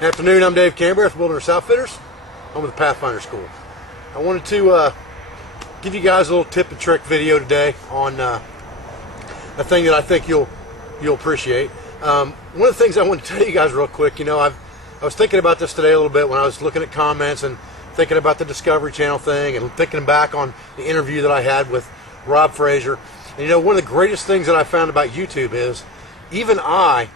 Afternoon, I'm Dave Canterbury with Wilderness Outfitters. I'm with the Pathfinder School. I wanted to give you guys a little tip and trick video today on a thing that I think you'll appreciate. One of the things I want to tell you guys real quick, you know, I was thinking about this today a little bit when I was looking at comments and thinking about the Discovery Channel thing and thinking back on the interview that I had with Rob Fraser. And you know, one of the greatest things that I found about YouTube is even I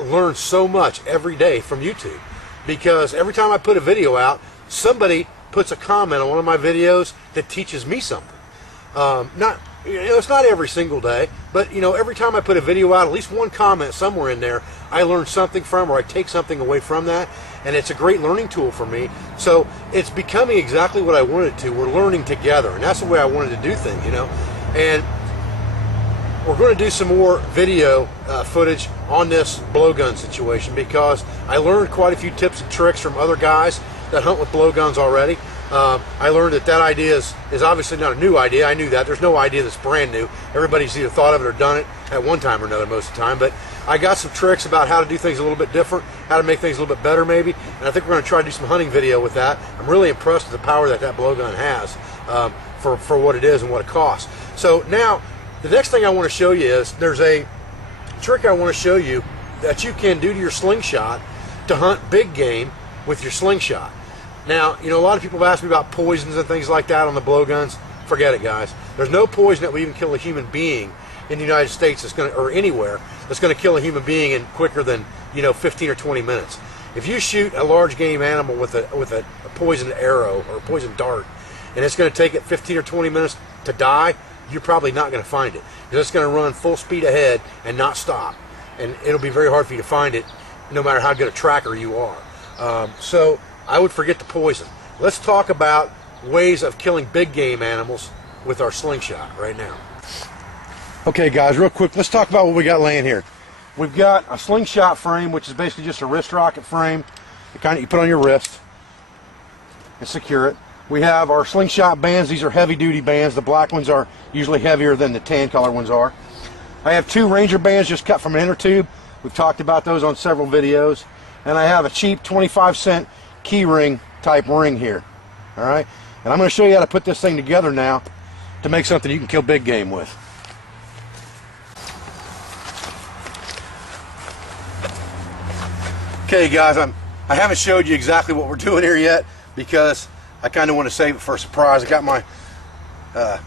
learn so much every day from YouTube, because every time I put a video out, somebody puts a comment on one of my videos that teaches me something. It's not every single day, but you know, every time I put a video out, at least one comment somewhere in there I learn something from, or I take something away from that, and it's a great learning tool for me. So it's becoming exactly what I wanted to. We're learning together, and that's the way I wanted to do things, you know. And we're going to do some more video footage on this blowgun situation, because I learned quite a few tips and tricks from other guys that hunt with blowguns already. I learned that idea is obviously not a new idea. I knew that. There's no idea that's brand new. Everybody's either thought of it or done it at one time or another most of the time. But I got some tricks about how to do things a little bit different, how to make things a little bit better maybe, and I think we're going to try to do some hunting video with that. I'm really impressed with the power that blowgun has for what it is and what it costs. So now, the next thing I want to show you is there's a trick I want to show you that you can do to your slingshot to hunt big game with your slingshot. Now, you know, a lot of people have asked me about poisons and things like that on the blowguns. Forget it, guys. There's no poison that will even kill a human being in the United States or anywhere that's going to kill a human being in quicker than, you know, 15 or 20 minutes. If you shoot a large game animal with a poisoned arrow or a poisoned dart, and it's going to take it 15 or 20 minutes to die, you're probably not going to find it, because it's going to run full speed ahead and not stop, and it'll be very hard for you to find it no matter how good a tracker you are. So I would forget the poison. Let's talk about ways of killing big game animals with our slingshot right now. Okay guys, real quick, let's talk about what we got laying here. We've got a slingshot frame, which is basically just a wrist rocket frame. The kind that you put on your wrist and secure it. We have our slingshot bands. These are heavy duty bands. The black ones are usually heavier than the tan color ones are. I have two Ranger bands just cut from an inner tube. We've talked about those on several videos. And I have a cheap 25-cent key ring type ring here. Alright? And I'm going to show you how to put this thing together now to make something you can kill big game with. Okay guys, I haven't showed you exactly what we're doing here yet, because I kind of want to save it for a surprise. I got my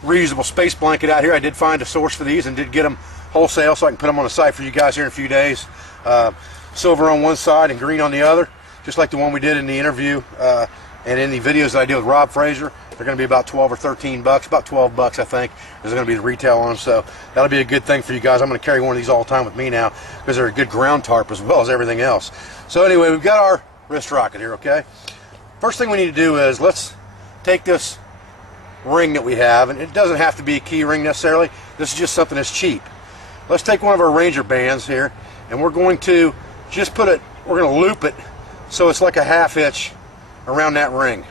reusable space blanket out here. I did find a source for these and did get them wholesale, so I can put them on the site for you guys here in a few days. Silver on one side and green on the other, just like the one we did in the interview and in the videos that I did with Rob Fraser. They're going to be about 12 or 13 bucks, about 12 bucks I think is going to be the retail on them, so that'll be a good thing for you guys. I'm going to carry one of these all the time with me now, because they're a good ground tarp as well as everything else. So anyway, we've got our wrist rocket here, okay? First thing we need to do is let's take this ring that we have, and it doesn't have to be a key ring necessarily. This is just something that's cheap. Let's take one of our Ranger bands here, and we're going to just we're going to loop it so it's like a half hitch around that ring,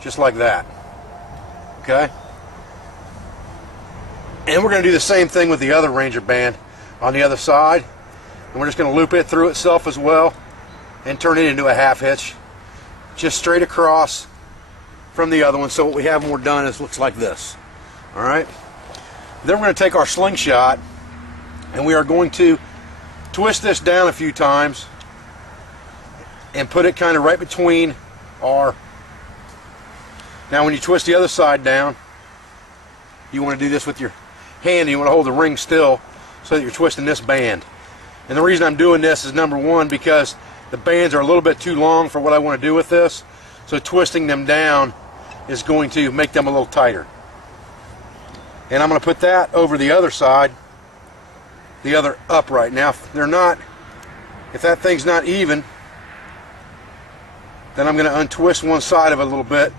just like that. Okay? And we're going to do the same thing with the other Ranger band on the other side, and we're just going to loop it through itself as well and turn it into a half hitch, just straight across from the other one. So what we have when we're done is looks like this. Alright? Then we're going to take our slingshot and we are going to twist this down a few times and put it kind of right between our... Now when you twist the other side down, you want to do this with your hand. You want to hold the ring still so that you're twisting this band. And the reason I'm doing this is, number one, because the bands are a little bit too long for what I want to do with this, so twisting them down is going to make them a little tighter. And I'm going to put that over the other side, the other upright. Now if that thing's not even, then I'm going to untwist one side of it a little bit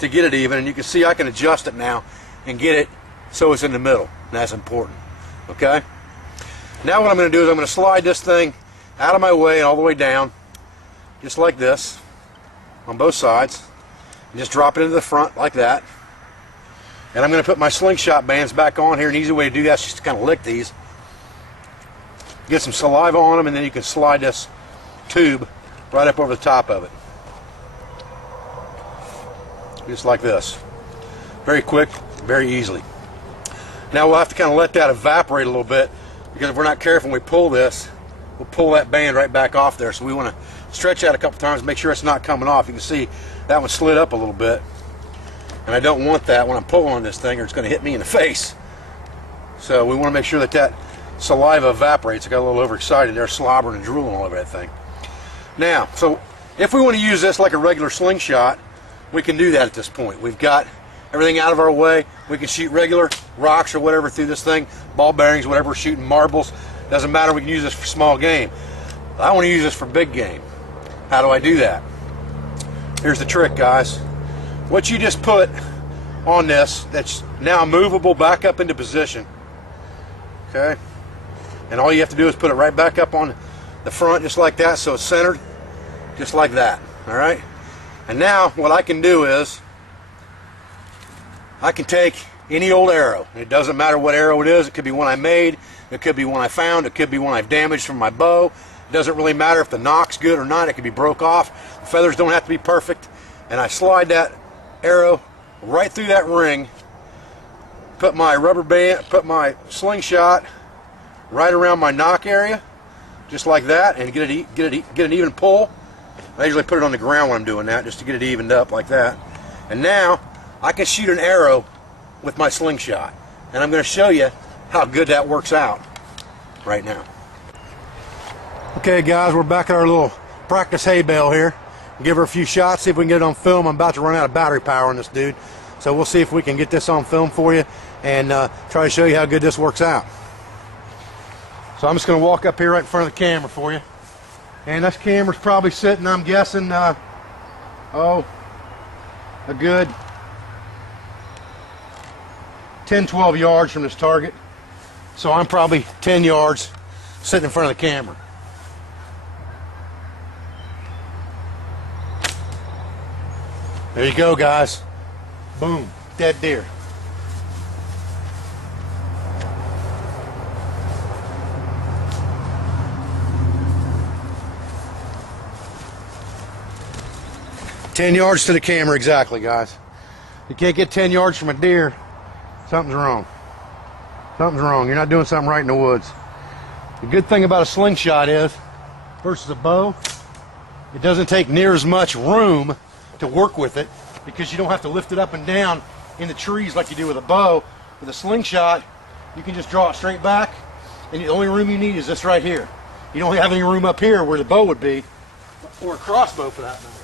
to get it even, and you can see I can adjust it now and get it so it's in the middle, and that's important. Okay? Now what I'm going to do is I'm going to slide this thing out of my way and all the way down, just like this, on both sides, and just drop it into the front like that. And I'm going to put my slingshot bands back on here. An easy way to do that is just to kind of lick these, get some saliva on them, and then you can slide this tube right up over the top of it. Just like this. Very quick, very easily. Now we'll have to kind of let that evaporate a little bit, because if we're not careful when we pull this, we'll pull that band right back off there. So we want to stretch that a couple times, make sure it's not coming off. You can see that one slid up a little bit, and I don't want that when I'm pulling on this thing, or it's going to hit me in the face. So we want to make sure that that saliva evaporates. I got a little overexcited there, slobbering and drooling all over that thing. Now, so if we want to use this like a regular slingshot, we can do that at this point. We've got everything out of our way. We can shoot regular rocks or whatever through this thing, ball bearings, whatever, we're shooting marbles. Doesn't matter, we can use this for small game. I want to use this for big game. How do I do that? Here's the trick, guys. What you just put on this, that's now movable back up into position, okay? And all you have to do is put it right back up on the front, just like that, so it's centered, just like that, all right? And now what I can do is I can take any old arrow. It doesn't matter what arrow it is. It could be one I made, it could be one I found, it could be one I've damaged from my bow. It doesn't really matter if the nock's good or not. It could be broke off. The feathers don't have to be perfect. And I slide that arrow right through that ring, put my rubber band, put my slingshot right around my nock area, just like that, and get an even pull. I usually put it on the ground when I'm doing that, just to get it evened up like that. And now I can shoot an arrow with my slingshot, and I'm going to show you how good that works out right now. Okay guys, we're back at our little practice hay bale here. Give her a few shots, see if we can get it on film. I'm about to run out of battery power on this dude, so we'll see if we can get this on film for you and try to show you how good this works out. So I'm just going to walk up here right in front of the camera for you, and this camera's probably sitting, I'm guessing, a good 10-12 yards from this target. So I'm probably 10 yards sitting in front of the camera. There you go, guys. Boom, dead deer. "10 yards to the camera exactly, guys. You can't get 10 yards from a deer, something's wrong. Something's wrong. You're not doing something right in the woods. The good thing about a slingshot is, versus a bow, it doesn't take near as much room to work with it, because you don't have to lift it up and down in the trees like you do with a bow. With a slingshot, you can just draw it straight back, and the only room you need is this right here. You don't have any room up here where the bow would be, or a crossbow for that matter.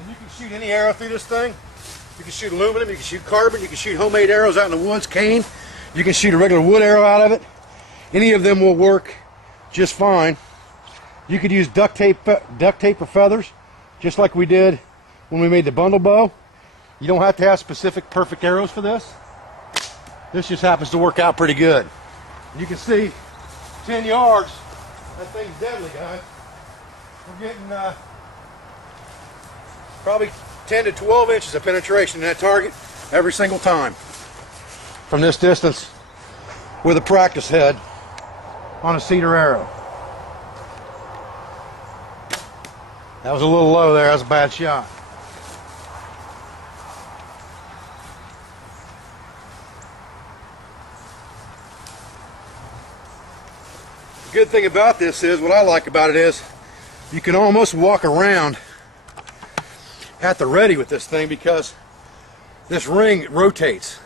And you can shoot any arrow through this thing. You can shoot aluminum, you can shoot carbon, you can shoot homemade arrows out in the woods, cane. You can shoot a regular wood arrow out of it. Any of them will work just fine. You could use duct tape or feathers, just like we did when we made the bundle bow. You don't have to have specific perfect arrows for this. This just happens to work out pretty good. You can see 10 yards, that thing's deadly, guys. We're getting probably 10 to 12 inches of penetration in that target every single time from this distance with a practice head on a cedar arrow. That was a little low there. That was a bad shot. The good thing about this is, what I like about it is, you can almost walk around at the ready with this thing, because this ring rotates.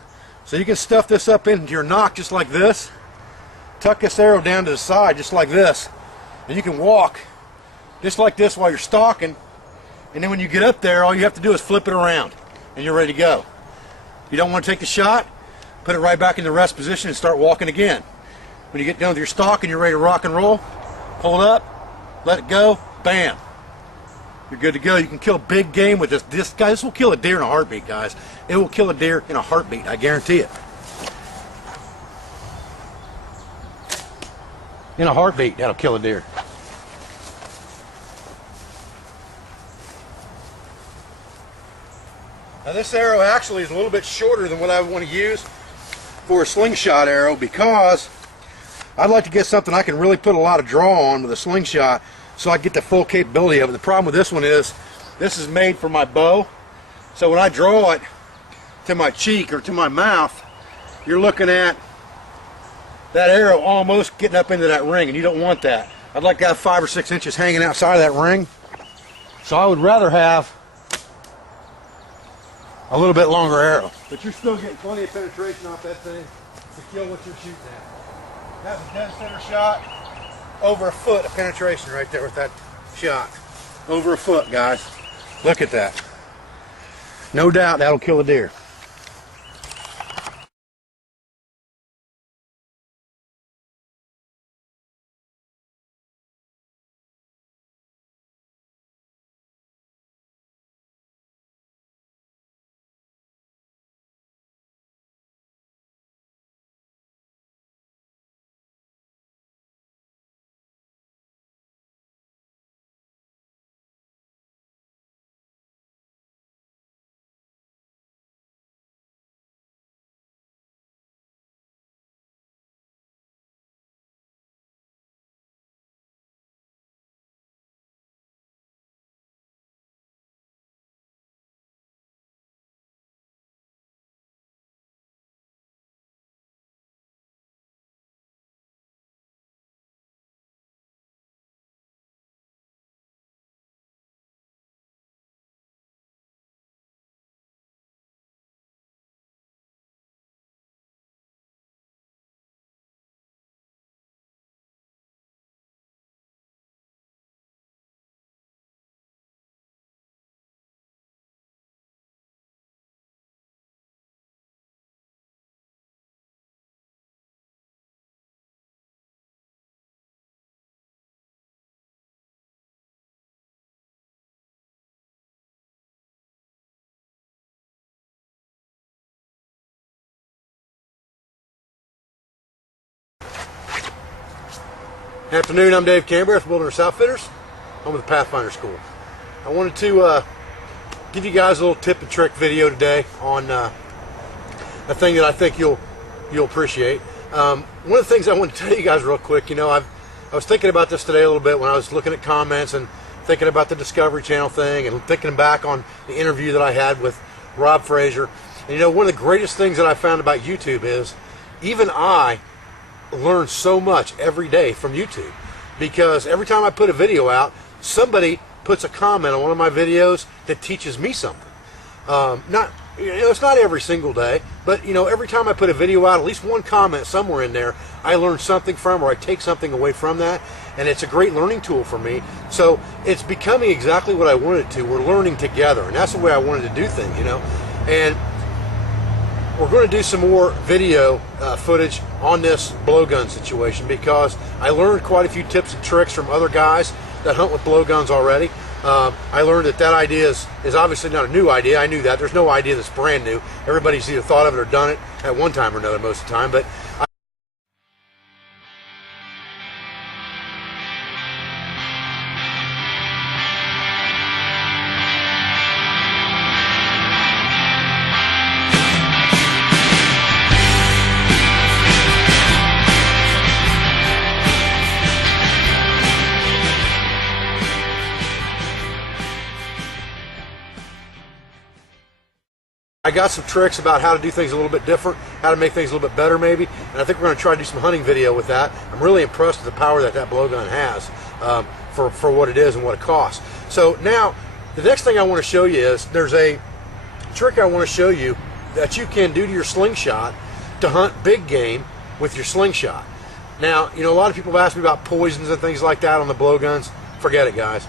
So you can stuff this up into your nock just like this, tuck this arrow down to the side just like this, and you can walk just like this while you're stalking, and then when you get up there, all you have to do is flip it around and you're ready to go. You don't want to take the shot, put it right back in the rest position and start walking again. When you get done with your stalk and you're ready to rock and roll, pull it up, let it go, bam. You're good to go. You can kill big game with this. This will kill a deer in a heartbeat, guys. It will kill a deer in a heartbeat, I guarantee it. In a heartbeat, that'll kill a deer. Now this arrow actually is a little bit shorter than what I would want to use for a slingshot arrow, because I'd like to get something I can really put a lot of draw on with a slingshot so I get the full capability of it. The problem with this one is this is made for my bow, so when I draw it to my cheek or to my mouth, you're looking at that arrow almost getting up into that ring, and you don't want that. I'd like to have 5 or 6 inches hanging outside of that ring, so I would rather have a little bit longer arrow. But you're still getting plenty of penetration off that thing to kill what you're shooting at. That's a dead center shot. Over a foot of penetration right there with that shot. Over a foot, guys. Look at that. No doubt that'll kill a deer. Afternoon, I'm Dave Canterbury with Wilderness Outfitters. I'm with the Pathfinder School. I wanted to give you guys a little tip and trick video today on a thing that I think you'll appreciate. One of the things I want to tell you guys real quick, you know, I was thinking about this today a little bit when I was looking at comments and thinking about the Discovery Channel thing and thinking back on the interview that I had with Rob Frazier. And you know, one of the greatest things that I found about YouTube is even I learn so much every day from YouTube, because every time I put a video out, somebody puts a comment on one of my videos that teaches me something. It's not every single day, but you know, every time I put a video out, at least one comment somewhere in there I learn something from, or I take something away from that, and it's a great learning tool for me. So it's becoming exactly what I wanted to. We're learning together, and that's the way I wanted to do things, you know. And we're going to do some more video footage on this blowgun situation, because I learned quite a few tips and tricks from other guys that hunt with blowguns already. I learned that idea is obviously not a new idea. I knew that. There's no idea that's brand new. Everybody's either thought of it or done it at one time or another most of the time. But I got some tricks about how to do things a little bit different, how to make things a little bit better maybe, and I think we're going to try to do some hunting video with that. I'm really impressed with the power that blowgun has for what it is and what it costs. So now, the next thing I want to show you is there's a trick I want to show you that you can do to your slingshot to hunt big game with your slingshot. Now, you know, a lot of people have asked me about poisons and things like that on the blowguns. Forget it, guys.